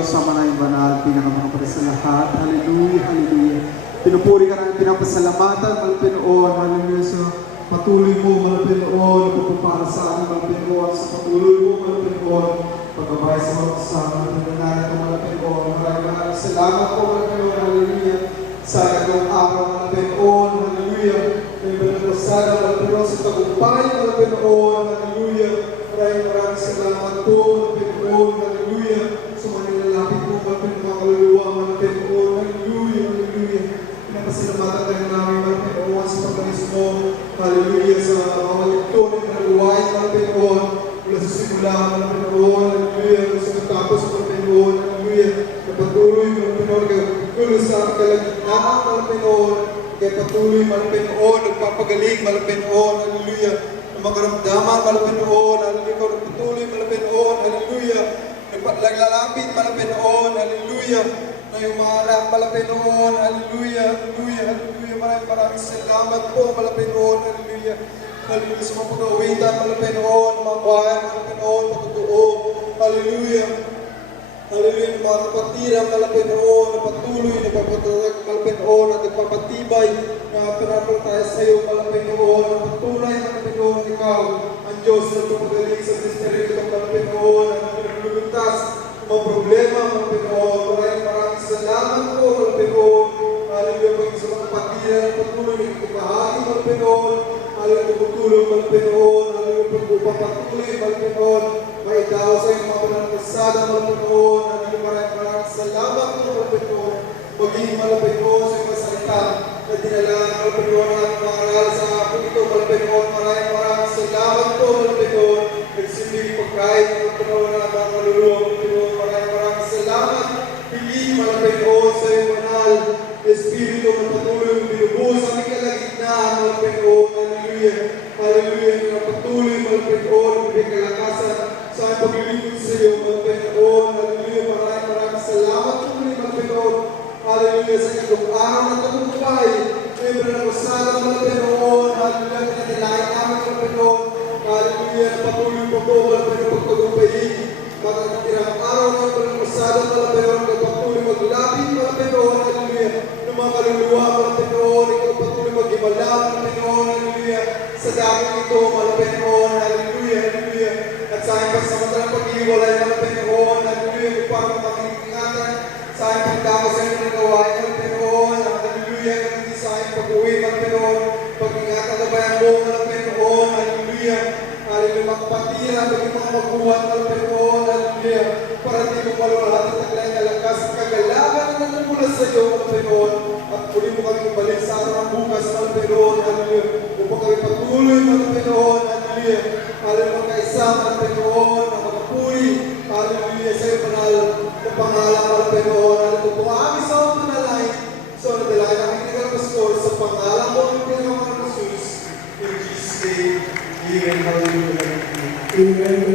Diyos, Ama na yung banal, pinakamakapalit sa lahat. Hallelujah, hallelujah. Pinupuri ka namin, pinapasalamatan, Malapinoon, hallelujah, sa patuloy mo, Malapinoon, pagpapara sa amin, Malapinoon, sa patuloy mo, Malapinoon, pagkabay sa mga kasama, Malapinoon, Malapinoon, maraming salamat po, Malapinoon, hallelujah, sa nagawang araw, Malapinoon, hallelujah, may banapasada, Malapinoon, sa tagumpay, Malapinoon, hallelujah, maraming salamat po, Malapinoon, hallelujah, sa mga nilalapit po, Malapinoon, mga kaluluwa, Malapinoon, hallelujah, hallelujah, pinapasalamatan tayo namin, Malapinoon, sa pagkalis mo, hallelujah, sa mga ligton ng kaluwain, Malapinoon, mula sa simula, Malapinoon, hallelujah, sa matapos, Malapinoon, hallelujah, na patuloy, Malapinoon, kaya sa kalagitnaan, Malapinoon, kaya patuloy, Malapinoon, nagpapagaling, Malapinoon, hallelujah, na makaramdaman, Malapinoon, hallelujah, nagpatuloy, Malapinoon, hallelujah, naglalapit, Malapinoon, hallelujah, na yung mga anak, Malapinoon, hallelujah, hallelujah, hallelujah, maraming salamat po, Malapinoon, hallelujah, hallelujah, sa mga pag-awitan, Malapinoon, mga bayan, Malapinoon, patutuo, hallelujah, hallelujah, mga kapatiran, Malapinoon, na patuloy, nagpapatatag, Malapinoon, at nagpapatibay, na pinapalataya sa iyo, Malapinoon, na patunay, Malapinoon, ikaw, ang Diyos na tumagaling sa misteryo ng Malapinoon, at nilulutas mga problema, Malapinoon, maraming salamat po, Malapinoon, hallelujah, pag sa mga kapatiran, na patuloy, nagpapahagi, Malapinoon, hallelujah, pagtulong, Malapinoon, hallelujah, pagpapatuloy, Malapinoon, maitaw sa iyong mga panangasada, Malapinoon, maraming salamat po, Malapinoon, maging Malapinoon sa iyong salita na dinala, Malapinoon, at mangaral sa akin ito, Malapinoon, maraming salamat po, Malapinoon, nagsilbing pagkain, Malapinoon, at mga kaluluwa, Malapinoon, maraming salamat, higit, Malapinoon, sa iyong manal, Espiritu na patuloy yung binubuhos sa aming kalagitnaan, Malapinoon, hallelujah, hallelujah, na patuloy, Malapinoon, may kalakasan sa aming paglilingkod sa iyo, Malapinoon, hallelujah, maraming salamat po rin, Malapinoon, hallelujah, sa itong araw na tagumpay, may banapasada, Malapinoon, hallelujah, kinatilain namin, Malapinoon, hallelujah, patuloy po po, Malapinoon, pagtagumpayin, matatirang araw na banapasada, Malapinoon, patuloy maglapit, Malapinoon, hallelujah, ng mga kaluluwa, Malapinoon, ikaw patuloy mag-imala, Malapinoon, hallelujah, sa daming ito, Malapinoon, hallelujah, hallelujah, at sa aking pagsamantalang pag-iwalay, Malapinoon, hallelujah, kung paano makikingatan sa aking pagdako sa inyo ng gawain, Malapinoon, hallelujah, hindi sa aking pag-uwi, Malapinoon, pag-ingatan na bayan mo, Malapinoon, hallelujah, hallelujah, mga kapatiran, maging mga maguhan, Malapinoon, hallelujah, para di mo malulahat at taglay kalakas, kagalagan na nagmula sa iyo, Malapinoon, at muli mo kami balik sa araw ng bukas, Malapinoon, hallelujah, upang kami patuloy, Malapinoon, hallelujah, hallelujah, kaisa, Malapinoon, na magpuri, hallelujah, sa iyo banal na pangalan, Malapinoon, hallelujah, kung aming sa mga panalay, so nadalay namin pinagpastor sa pangalan mo ng Panginoon Jesus, in Jesus' name, amen, hallelujah, amen.